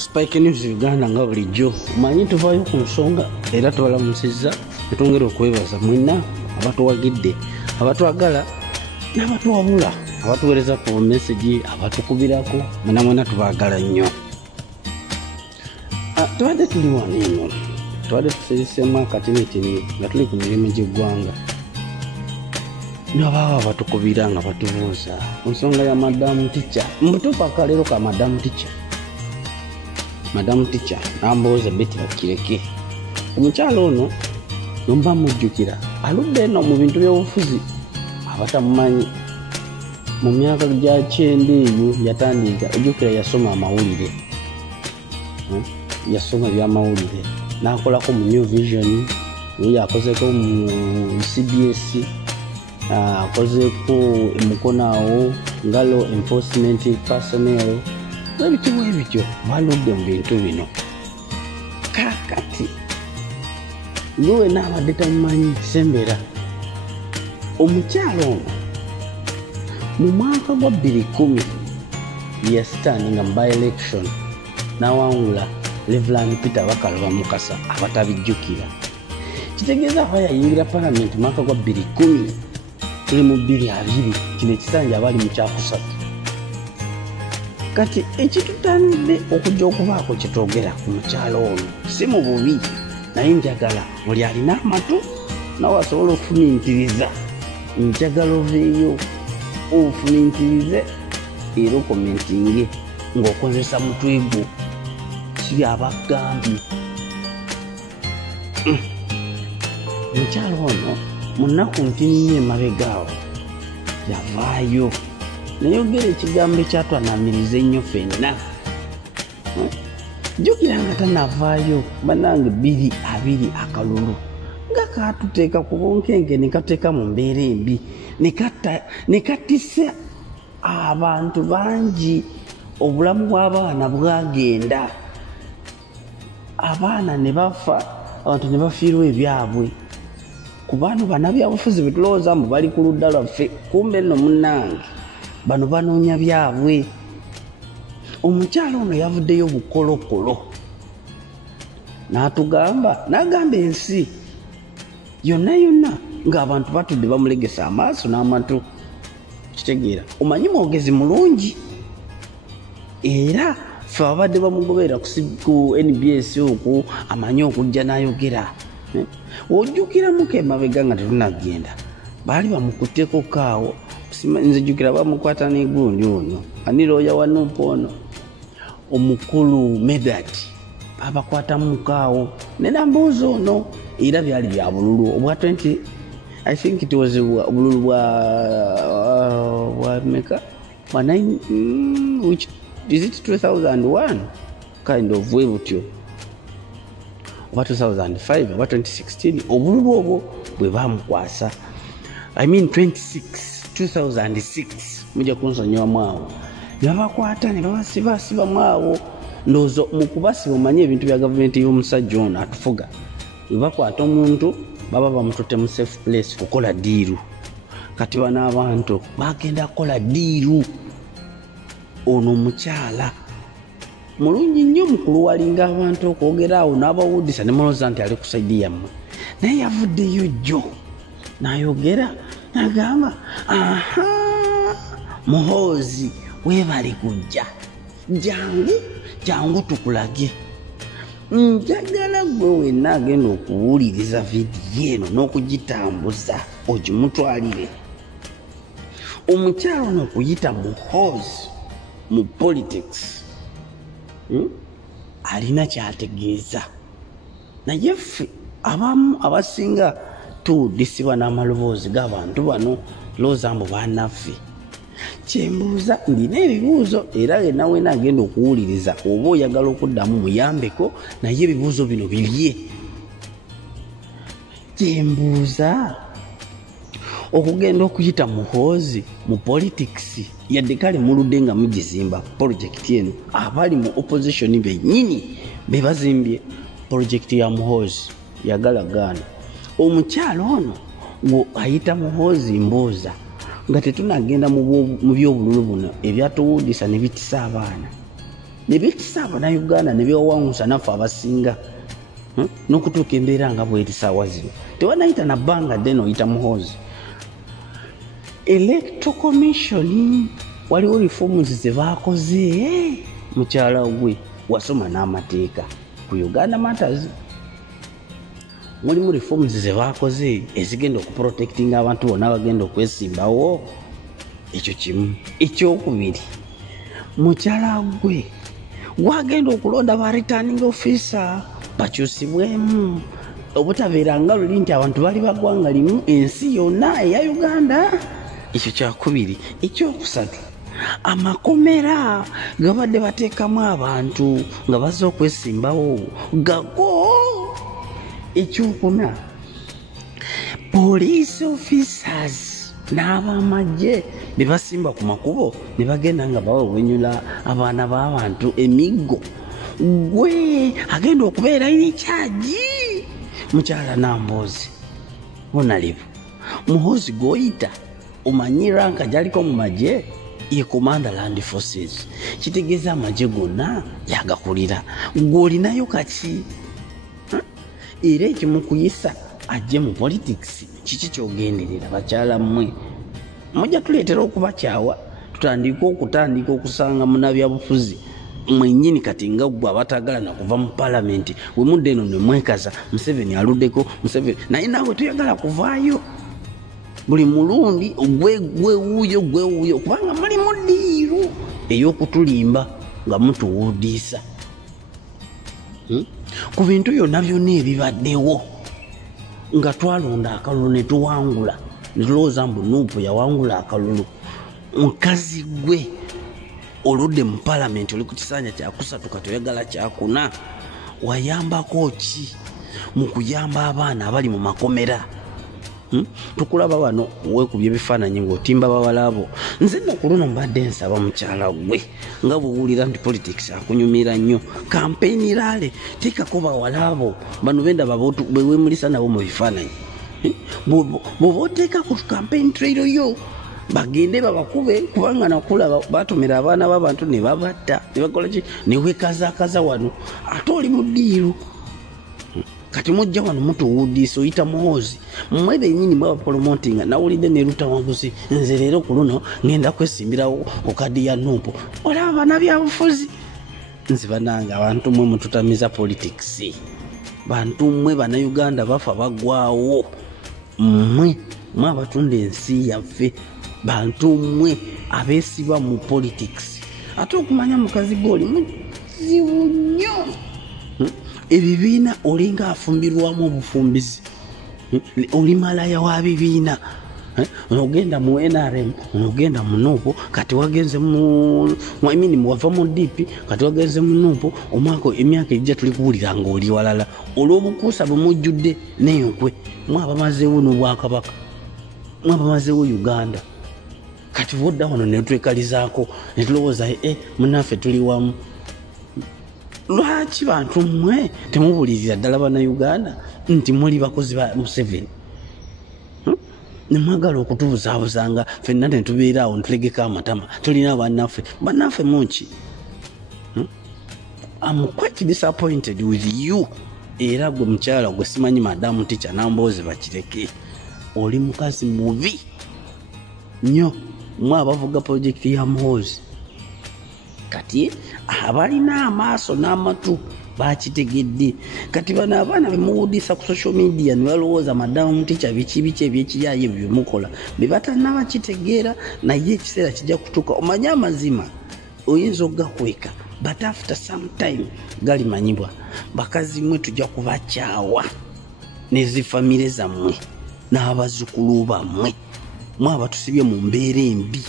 Spike News Uganda nga bulijjo manyi tuvaayo ku nsonga era tubalamusizza netwongera okwebaza mwenna abatuwagidde abatwagala n'abatuwabula abatuweereza ku message abatukubirako mwena tubaagala nnyo. Tubadde tuli wano eno tubadde tuseeseemu akatinitini nga tuli ku mirimu gy'eggwanga nabaawo abatukubira nga batubuuza ku nsonga ya madamu tica mubutuufu akaleero ka madamu tica nambuuza beti bakireke omukyalo ono nomba mujjukira aludde eno mu bintu by'obufuzi abatamumanyi mu myaka gya 9 eyo yatandika ojjukira yasoma amawulire yasoma byamawulire n'akolako mu New Vision oyo akozeko mu CBS akozeko emukonaawo nga law enforcement personnel ebityo baludde mu bintu bino kakati gwe n'abadde tamumanyi kisembera omukyalo ono mu mwaka gwa 2010 yasitandinga mu by-election n'awangula Reverend Peter Bakalaba Mukasa abatabijjukira kitegeeza aba yayingira palamenti mu mwaka gwa 2010 tuli mu 2020 kino ekisanja abali mu kyakusatu kati ekitutandidde okujja okubaako kyetwogera ku mukyalo ono si mu bubi naye njagala buli alina amatu nawe asobola ofunintiriza njagala oveeyo ofunintirize era okomentinge ng'okozesa mutwe gwo si abagambi mukyalo ono mu nnaku ntinnya emabegaawo yavaayo nayogera ekigambo ekyatwanamiriza ennyo ffenna jjukira nga tanavaayo banange 2-2 akalulu nga katuteeka ku bunkenke ne kateeka mu mbeera embi ne katisa abantu bangi obulamu bw'abaana bwagenda abaana ne bafa abantu ne bafiirwa ebyabwe ku bano bannabyabufuzi betulowooza mbu bali ku ludda lwaffe kumbe nno munnange bano banoonya byabwe. Omukyalo ono yavuddeyo bukolokolo n'agamba ensi yonna ng'abantu batudde bamulegesa amaaso n'amatu kitegeera omanyi mwogezi mulungi era ffe abadde bamugoberera ku NBS okwo amanyi okujja n'ayogera ojjukiramuko emabega nga tetunagenda baali bamukutteko kaawo nze jjukira bamukwata n'egundi ono anirooya wa NUP ono omukulu medati babakwata mukaawo nenambuuza ono era byali bya bululu obwa 20 I think it was bululu bwa meka bwa 9 which is it 2001 kind of way butyo oba 2005 oba 2016 obululu obwo bwe bamukwasa I mean 2006 mujja kunsonyiwa mwawo nebabakwata ne babasiba mwawo ndowooza mu kubasiba omanye ebintu bya gavumenti y'omusajja ono atufuga webakwata omuntu baba bamututte mu safe place kukola diiru kati bano abantu bagenda kukola diiru ono omukyala mulungi nnyo mukulu walinga abantu okwogera awo n'abawuddisa ne mulowooza nti ali ku saidi yammwe naye yavuddeyo jjo n'ayogera n'agamba muhoozi weebali kujja jangu tukulage njagala gwe wenna agenda okuwuliriza vidiyo eno n'okugitambuza ogimutwalire omukyalo ono okuyita muhoozi mu politics alina kyategeeza naye ffe abamu abasinga tudisibwa n'amaloboozi g'abantu bano looza mbu bannaffe kyembuuza ndina ebibuuzo era yenna weena agenda okuwuliriza oba oyagala okuddamu muyambeko naye ebibuuzo bino bibye kyembuuza okugenda okuyita muhoozi mu politics yadde kale muludde nga mugizimba projekiti eno abali mu opposition bennyini be bazimbye projekiti ya muhoozi yagalagaana omukyalo ono ngo ayita muhoozi mbuuza nga tetunagenda mu byobululu buno ebyatuwuddisa ne bitisa abaana ne bekisa Abannayuganda ne bewawangusa naffe abasinga n'okutuuka embeera nga bw'eri ssaawa zino tewanayita na bbanga ddene oyita muhoozi. Electoral Commission waliwo reforms ze baakoze mukyala gwe wasoma n'amateeka ku Uganda Matters. Mulimu reforms ze baakoze ezigenda okuprotectinga abantu bonna abagenda okwesimbawo. Ekyo kimu. Ekyokubiri, mukyala gwe gwagenda okulonda ba returning officer bakyusibwemu obutabeera nga luli nti abantu bali bagwanga limu ensi yonna eya Uganda. Ekyo kyakubiri. Ekyokusatu, amakomera gabadde bateekamu abantu nga bazze okwesimbawo gago. Ekyokuna, police officers n'abamagye be basimba ku makubo ne bagenda nga bawewenyula abaana b'abantu emiggo. Gwe agenda okubeera inikyagi mukyala Namboozi Bonalivu muhoozi gw'oyita omanyi ranka gyaliko mu magye ye Commander Land Forces. Kitegeeza amagye gonna yagakulira. Gw'olinayo kaki? Era ekimukuyisa ajje mu politics kiki kyogenderera bakyala mmwe? Mujja tuleetera okubakyawa tutandika okusanga munnabyabufuzi mwennyini kati nga gwe abatagala nakuva mu palamenti we mudde eno ne mwekaza Museveni aluddeko Museveni naye naawe tuyagala kuvaayo buli mulundi gwe wuuyo kubanga muli mu ddiiru ey'okutulimba nga mutuwuudiisa ku bintu byonna byonna ebibaddewo nga twalonda akalulu ne tuwangula ne tulowooza mbu NUP yawangula akalulu. Mukazi gwe oludde mu palamenti oli ku kisanja kyakusatu kati oyagala kyakuna. Wayambako ki mu kuyamba abaana abali mu makomera? Tukulaba wano weekubye ebifaananyi ng'otimba bawala abo. Nze nno ku luno mbadde nsaba mukyala gwe nga bw'owulira nti politics akunyumira nnyo kampeyini raale teekako bawala abo bano bendaba bewemulisa nabo mu bifaananyi. Bw'oba oteeka ku campaign trail yo bagende babakube kubanga nakulaba batumira abaana b'abantu ne babatta ne bakola ki ne weekazaakaza wano ate oli mu ddiiru. Kati mujja wano mutuwuudiisa oyita muhoozi mmwe bennyini mwabapolomotinga nawulidde ne Lutawanguzi nze leero ku luno ngenda kwesimbirawo okadi ya NUP. Olaba bannabyabufuzi nze banange abantu mmwe mututamiza politics. Bantu mmwe Bannayuganda bafa bagwawo. Mmwe abatunda ensi yaffe. Bantu mmwe abeesiba mu politics. Ate okumanya mukazi gw'oli muzibu nnyo. Ebibiina olinga afumbirwamu obufumbizi. Oli malaya wa bibiina. Ogenda mu NRM, ogenda mu NUP, kati wagenze wava mu DP, kati wagenze mu NUP, omwaka emyaka ejja tuli kuwulira ng'oli walala. Olw'obukuusa bwe mujjudde n'enkwe, mwabamazeewo n'Obwakabaka, mwabamazeewo Uganda. Kati vodda wano ne twekalizaako ne tulowooza munnaffe tuli wamu. Lwaki bantu mmwe temubuulirira ddala Bannayuganda nti muli bakozi ba Museveni? Ne mwagala okutubuzaabuzanga ffenna ne tubeera awo ntulegeko amatama tulina bannaffe muki? I'm quite disappointed with you. Era gwe mukyala gwe simanyi madamu Teacher Namboozi bakireke. Oli mukazi mubi nnyo mwe abavuga projekiti ya muhoozi. Kati abalina amaaso n'amatu bakitegedde. Kati bano abaana bemuwudiisa ku social media ne balowooza madamu Teacher biki ebyekiyaayo ebyo byemukola be batannaba kitegeera naye ekiseera kijja kutuuka omanye amazima oyinza okugakweka but after some time galimanyibwa. Bakazi mmwe tujja kubakyawa n'ezifamire zammwe n'abazzukulu bammwe mwe abatusibye mu mbeera embi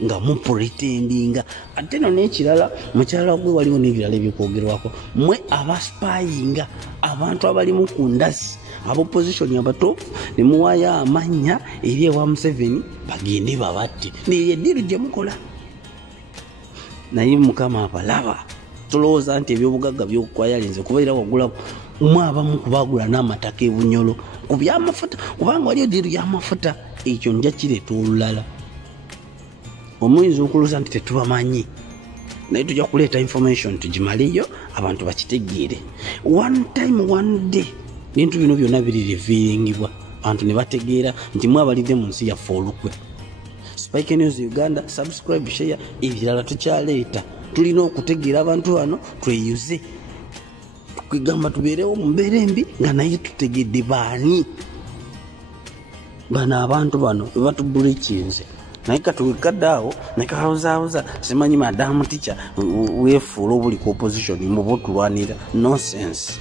nga mupretendinga. Ate no n'ekirala mukyala gwe waliwo n'ebirala ebyokwogerwako mmwe abaspayinga abantu abalimu ku ndasi abopposition abatofu ne muwaayo amannya eri ewa Museveni bagende babatte naye eddiru gye mukola. Naye Mukama abalaba tulowooza nti ebyobugagga by'okukwayalinze kubeera wagula mwe abamu kubaagula n'amataka e Bunyolo ku byamafuta kubanga waliyo ddiru y'amafuta. Ekyo nja kireeta olulala. Omuyinza okuluza nti tetubamanyi naye tujja kuleeta information tugimaleyo abantu bakitegeere. One time one day bintu bino byonna biri revealingibwa abantu ne bategeera nti mwabalidde mu nsi yaffe olukwe. Spike News Uganda, subscribe, share, ebirala tukyaleeta. Tulina okutegeera abantu bano tweyuze kwegamba tubeerewo mu mbeera embi nga naye tutegedde baani bano abantu bano bebatubula ekinze. Naye katuwekadde awo nekawuzawuza simanyi madamu tica weefuula obuli ku opposition muba otulwanira nonsense.